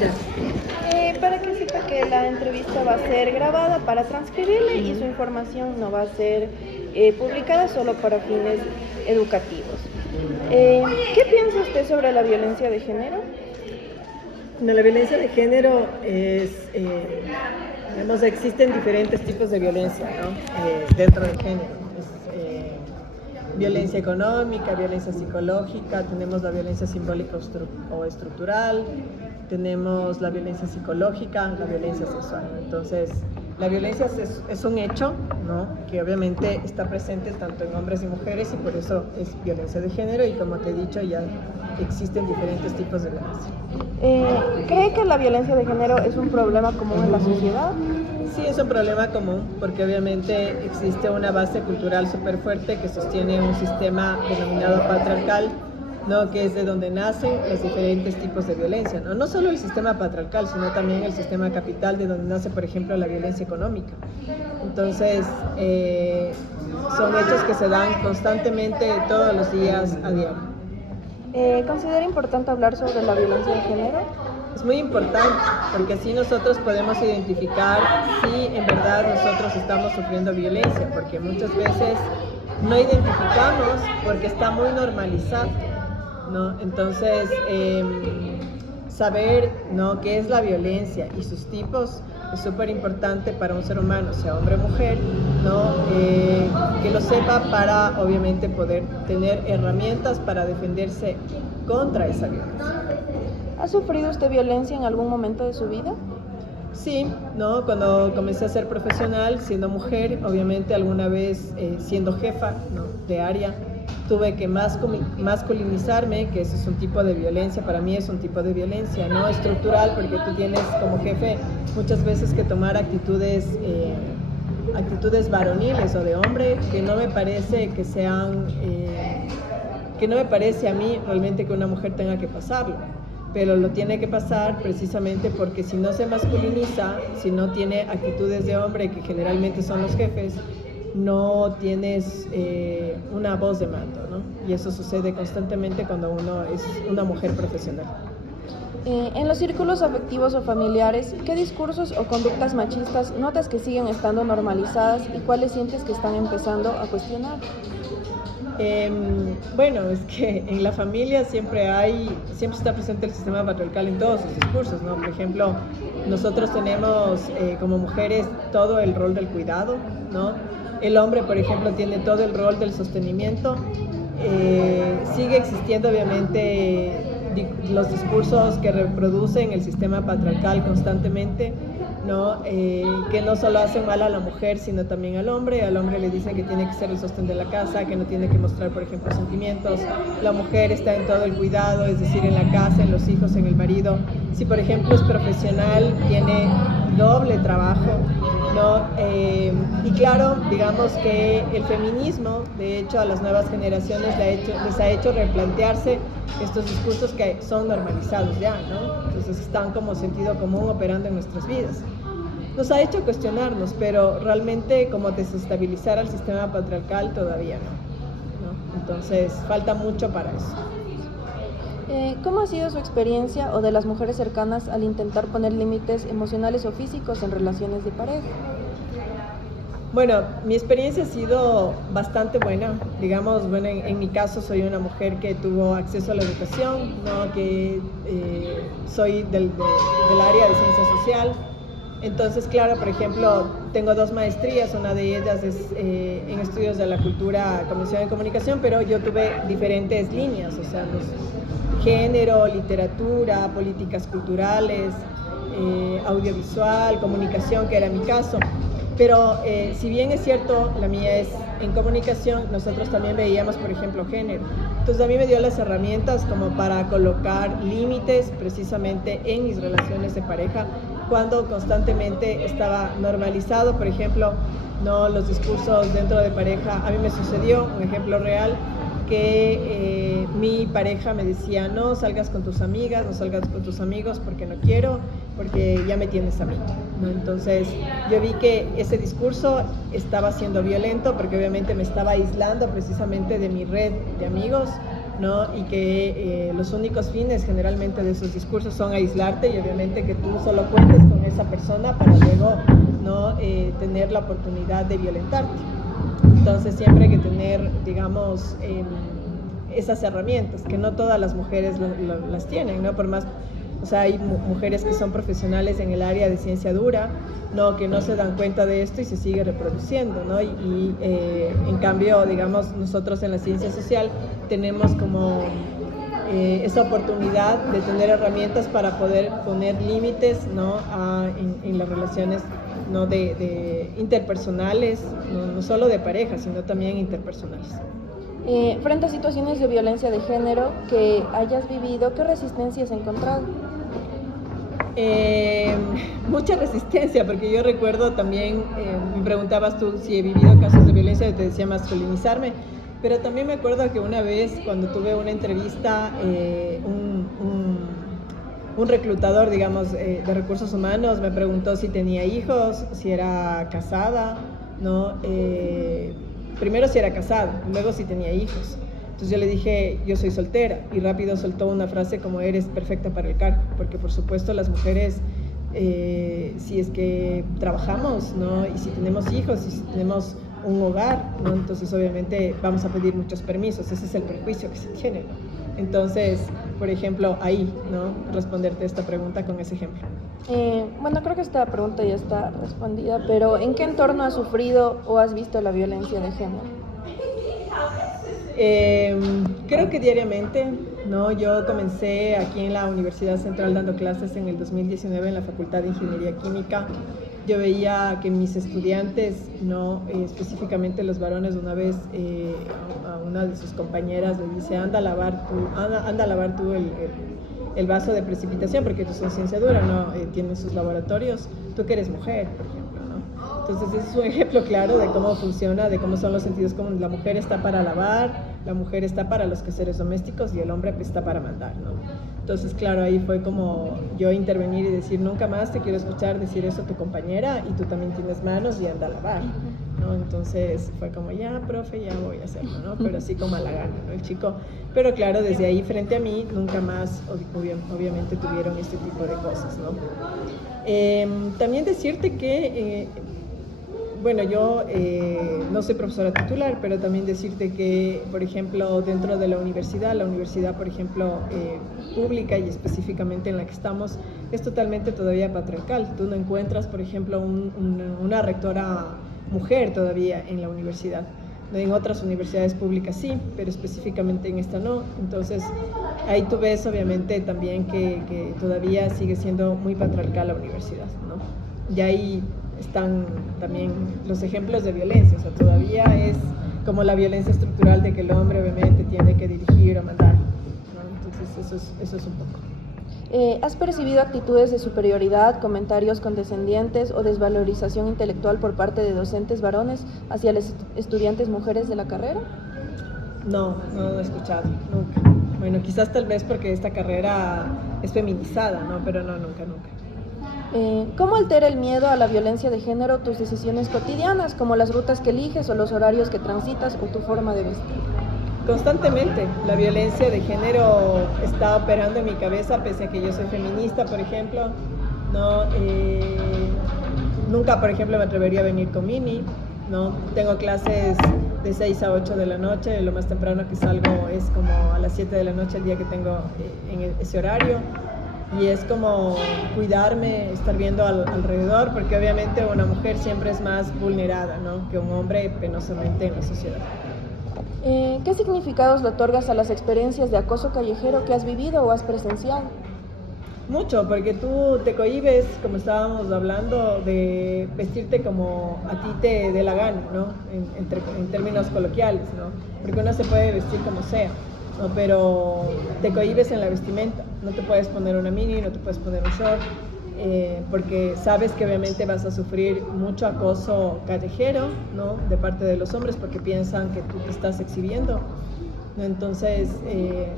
Ya. Para que sepa que la entrevista va a ser grabada para transcribirle y su información no va a ser publicada solo para fines educativos. ¿Qué piensa usted sobre la violencia de género? No, la violencia de género es, digamos, existen diferentes tipos de violencia, ¿no? Dentro del género. Violencia económica, violencia psicológica, tenemos la violencia simbólica o estructural, tenemos la violencia psicológica, la violencia sexual. Entonces, la violencia es un hecho, ¿no? Que obviamente está presente tanto en hombres y mujeres y por eso es violencia de género y como te he dicho ya existen diferentes tipos de violencia. ¿Cree que la violencia de género es un problema común en la sociedad? Sí, es un problema común porque obviamente existe una base cultural súper fuerte que sostiene un sistema denominado patriarcal, ¿no? Que es de donde nacen los diferentes tipos de violencia, ¿no? No solo el sistema patriarcal, sino también el sistema capital, de donde nace, por ejemplo, la violencia económica. Entonces, son hechos que se dan constantemente todos los días a diario. ¿Considera importante hablar sobre la violencia de género? Es muy importante porque así nosotros podemos identificar si en verdad nosotros estamos sufriendo violencia, porque muchas veces no identificamos porque está muy normalizado, ¿no? Entonces, saber, ¿no?, qué es la violencia y sus tipos es súper importante para un ser humano, sea hombre o mujer, ¿no? Que lo sepa para obviamente poder tener herramientas para defenderse contra esa violencia. ¿Ha sufrido usted violencia en algún momento de su vida? Sí, ¿no? Cuando comencé a ser profesional, siendo mujer, obviamente alguna vez siendo jefa, ¿no?, de área, tuve que masculinizarme, que eso es un tipo de violencia, para mí es un tipo de violencia, ¿no? Estructural, porque tú tienes como jefe muchas veces que tomar actitudes varoniles o de hombre que no me parece que sean, que no me parece a mí realmente que una mujer tenga que pasarlo. Pero lo tiene que pasar precisamente porque si no se masculiniza, si no tiene actitudes de hombre, que generalmente son los jefes, no tienes una voz de mando, ¿no? Y eso sucede constantemente cuando uno es una mujer profesional. En los círculos afectivos o familiares, ¿qué discursos o conductas machistas notas que siguen estando normalizadas y cuáles sientes que están empezando a cuestionar? Bueno, es que en la familia siempre está presente el sistema patriarcal en todos sus discursos, ¿no? Por ejemplo, nosotros tenemos como mujeres todo el rol del cuidado, ¿no? El hombre, por ejemplo, tiene todo el rol del sostenimiento. Sigue existiendo, obviamente, los discursos que reproducen el sistema patriarcal constantemente, ¿no? Que no solo hacen mal a la mujer, sino también al hombre. Al hombre le dicen que tiene que ser el sostén de la casa, que no tiene que mostrar, por ejemplo, sentimientos. La mujer está en todo el cuidado, es decir, en la casa, en los hijos, en el marido. Si, por ejemplo, es profesional, tiene doble trabajo, ¿no? Y claro, digamos que el feminismo, de hecho, a las nuevas generaciones les ha hecho replantearse estos discursos que son normalizados ya, ¿no? Entonces están como sentido común operando en nuestras vidas. Nos ha hecho cuestionarnos, pero realmente como desestabilizar al sistema patriarcal todavía no. Entonces falta mucho para eso. ¿Cómo ha sido su experiencia o de las mujeres cercanas al intentar poner límites emocionales o físicos en relaciones de pareja? Bueno, mi experiencia ha sido bastante buena. Digamos, bueno, en mi caso soy una mujer que tuvo acceso a la educación, ¿no? Que soy del área de ciencia social. Entonces, claro, por ejemplo, tengo 2 maestrías, una de ellas es en estudios de la cultura, convención de comunicación, pero yo tuve diferentes líneas, o sea, género, literatura, políticas culturales, audiovisual, comunicación, que era mi caso. Pero si bien es cierto, la mía es en comunicación, nosotros también veíamos, por ejemplo, género. Entonces a mí me dio las herramientas como para colocar límites precisamente en mis relaciones de pareja, cuando constantemente estaba normalizado, por ejemplo, no los discursos dentro de pareja. A mí me sucedió un ejemplo real que mi pareja me decía: no salgas con tus amigas, no salgas con tus amigos porque no quiero, porque ya me tienes a mí, ¿no? Entonces yo vi que ese discurso estaba siendo violento porque obviamente me estaba aislando precisamente de mi red de amigos, ¿no? Y que los únicos fines generalmente de esos discursos son aislarte y obviamente que tú solo cuentes con esa persona para luego, ¿no? Tener la oportunidad de violentarte. Entonces siempre hay que tener, digamos, esas herramientas, que no todas las mujeres las tienen, ¿no? Por más, o sea, hay mujeres que son profesionales en el área de ciencia dura, ¿no? Que no se dan cuenta de esto y se sigue reproduciendo, ¿no? En cambio, digamos, nosotros en la ciencia social tenemos como esa oportunidad de tener herramientas para poder poner límites, ¿no? En las relaciones, ¿no? de interpersonales, no solo de pareja, sino también interpersonales. Frente a situaciones de violencia de género que hayas vivido, ¿qué resistencia has encontrado? Mucha resistencia, porque yo recuerdo también, me preguntabas tú si he vivido casos de violencia, te decía masculinizarme, pero también me acuerdo que una vez cuando tuve una entrevista, un reclutador, digamos, de recursos humanos me preguntó si tenía hijos, si era casada, ¿no? Primero si era casada, luego si tenía hijos. Entonces yo le dije, yo soy soltera, y rápido soltó una frase como eres perfecta para el cargo, porque por supuesto las mujeres, si es que trabajamos, ¿no? Y si tenemos hijos, y si tenemos un hogar, ¿no? Entonces obviamente vamos a pedir muchos permisos, ese es el prejuicio que se tiene, ¿no? Entonces, por ejemplo, ahí, ¿no? Responderte esta pregunta con ese ejemplo. Bueno, creo que esta pregunta ya está respondida, pero ¿en qué entorno has sufrido o has visto la violencia de género? Creo que diariamente, ¿no? Yo comencé aquí en la Universidad Central dando clases en el 2019 en la Facultad de Ingeniería Química. Yo veía que mis estudiantes, ¿no? Específicamente los varones, una vez a una de sus compañeras le dice, anda a lavar tú el vaso de precipitación, porque ellos son ciencia dura, ¿no? Tienen sus laboratorios, tú que eres mujer, por ejemplo, ¿no? Entonces ese es un ejemplo claro de cómo funciona, de cómo son los sentidos comunes. La mujer está para lavar, la mujer está para los quehaceres domésticos y el hombre pues, está para mandar, ¿no? Entonces, claro, ahí fue como yo intervenir y decir, nunca más te quiero escuchar decir eso a tu compañera y tú también tienes manos y anda a lavar, ¿no? Entonces fue como, ya, profe, ya voy a hacerlo, ¿no? Pero así como a la gana, ¿no? El chico, pero claro, desde ahí frente a mí, nunca más, obviamente, tuvieron este tipo de cosas, ¿no? También decirte que... Bueno, yo no soy profesora titular, pero también decirte que, por ejemplo, dentro de la universidad, por ejemplo, pública y específicamente en la que estamos, es totalmente todavía patriarcal. Tú no encuentras, por ejemplo, una rectora mujer todavía en la universidad. En otras universidades públicas sí, pero específicamente en esta no. Entonces, ahí tú ves obviamente también que todavía sigue siendo muy patriarcal la universidad, ¿no? Y ahí están también los ejemplos de violencia, o sea, todavía es como la violencia estructural de que el hombre obviamente tiene que dirigir o mandar, ¿no? Entonces eso es un poco. ¿Has percibido actitudes de superioridad, comentarios condescendientes o desvalorización intelectual por parte de docentes varones hacia las estudiantes mujeres de la carrera? No he escuchado, nunca. Bueno, quizás tal vez porque esta carrera es feminizada, ¿no? Pero no, nunca. ¿Cómo altera el miedo a la violencia de género tus decisiones cotidianas, como las rutas que eliges o los horarios que transitas o tu forma de vestir? Constantemente, la violencia de género está operando en mi cabeza, pese a que yo soy feminista, por ejemplo, ¿no? Nunca, por ejemplo, me atrevería a venir con mini, ¿no? Tengo clases de 6 a 8 de la noche, lo más temprano que salgo es como a las 7 de la noche el día que tengo en ese horario. Y es como cuidarme, estar viendo alrededor, porque obviamente una mujer siempre es más vulnerada, ¿no? Que un hombre penosamente en la sociedad. ¿Qué significados le otorgas a las experiencias de acoso callejero que has vivido o has presenciado? Mucho, porque tú te cohibes, como estábamos hablando, de vestirte como a ti te dé la gana, ¿no? En términos coloquiales, ¿no? Porque uno se puede vestir como sea, ¿no? Pero te cohibes en la vestimenta, no te puedes poner una mini, no te puedes poner un short, porque sabes que obviamente vas a sufrir mucho acoso callejero, ¿no? De parte de los hombres, porque piensan que tú te estás exhibiendo, ¿no? Entonces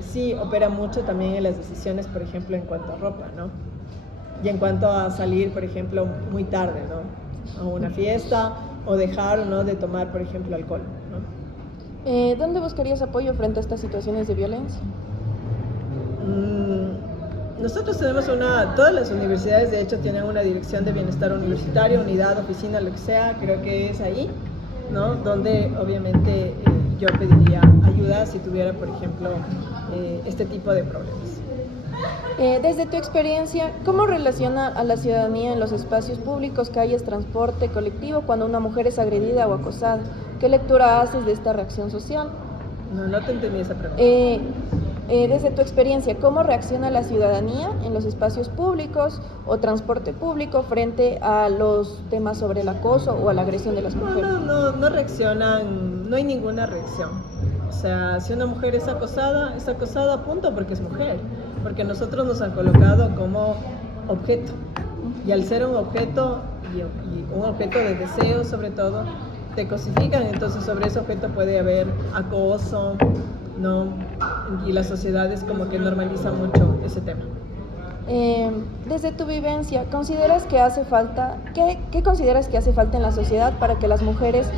sí opera mucho también en las decisiones, por ejemplo, en cuanto a ropa, ¿no? Y en cuanto a salir, por ejemplo, muy tarde, ¿no? A una fiesta, o dejar o no de tomar, por ejemplo, alcohol, ¿no? ¿Dónde buscarías apoyo frente a estas situaciones de violencia? Nosotros tenemos todas las universidades de hecho tienen una dirección de bienestar universitario, unidad, oficina, lo que sea, creo que es ahí, ¿no? Donde obviamente yo pediría ayuda si tuviera, por ejemplo, este tipo de problemas. Desde tu experiencia, ¿cómo relaciona a la ciudadanía en los espacios públicos, calles, transporte colectivo cuando una mujer es agredida o acosada? ¿Qué lectura haces de esta reacción social? No te entendí esa pregunta. Desde tu experiencia, ¿cómo reacciona la ciudadanía en los espacios públicos o transporte público frente a los temas sobre el acoso o a la agresión de las mujeres? No reaccionan, no hay ninguna reacción. O sea, si una mujer es acosada punto, porque es mujer, porque nosotros nos han colocado como objeto. Y al ser un objeto, y un objeto de deseo sobre todo, te cosifican, entonces sobre ese objeto puede haber acoso, ¿no? Y la sociedad es como que normaliza mucho ese tema. Desde tu vivencia, ¿consideras que hace falta, qué consideras que hace falta en la sociedad para que las mujeres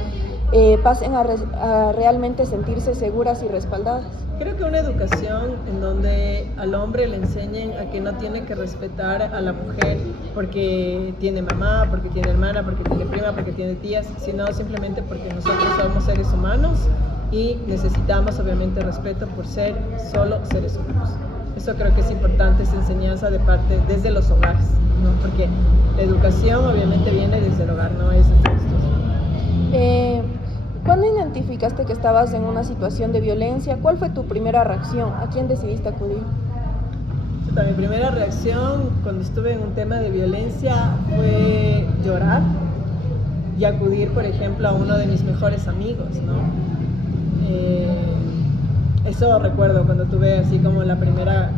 pasen a realmente sentirse seguras y respaldadas? Creo que una educación en donde al hombre le enseñen a que no tiene que respetar a la mujer porque tiene mamá, porque tiene hermana, porque tiene prima, porque tiene tías, sino simplemente porque nosotros somos seres humanos y necesitamos obviamente respeto por ser solo seres humanos. Eso creo que es importante, esa enseñanza de parte desde los hogares, ¿no? Porque la educación obviamente viene desde el hogar, no es ¿Cuándo identificaste que estabas en una situación de violencia? ¿Cuál fue tu primera reacción? ¿A quién decidiste acudir? Mi primera reacción cuando estuve en un tema de violencia fue llorar y acudir, por ejemplo, a uno de mis mejores amigos, ¿no? Eso recuerdo cuando tuve así como la primera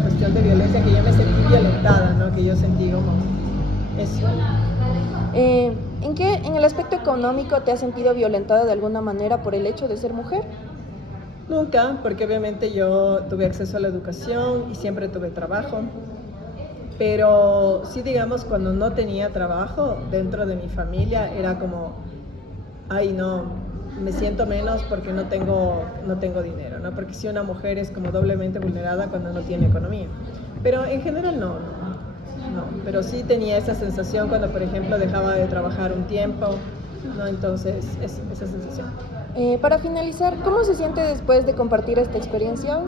cuestión de violencia, que yo me sentí violentada, ¿no? Que yo sentí como eso. ¿En el aspecto económico te has sentido violentada de alguna manera por el hecho de ser mujer? Nunca, porque obviamente yo tuve acceso a la educación y siempre tuve trabajo, pero sí, digamos, cuando no tenía trabajo dentro de mi familia era como, ay no, me siento menos porque no tengo dinero, ¿no? Porque si una mujer es como doblemente vulnerada cuando no tiene economía, pero en general no, pero sí tenía esa sensación cuando, por ejemplo, dejaba de trabajar un tiempo, ¿no? Entonces, esa sensación. Para finalizar, ¿cómo se siente después de compartir esta experiencia?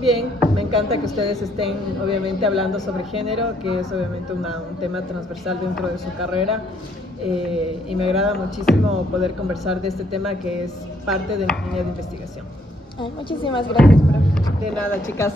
Bien, me encanta que ustedes estén obviamente hablando sobre género, que es obviamente un tema transversal dentro de su carrera, y me agrada muchísimo poder conversar de este tema que es parte de mi línea de investigación. Muchísimas gracias, profe. De nada, chicas.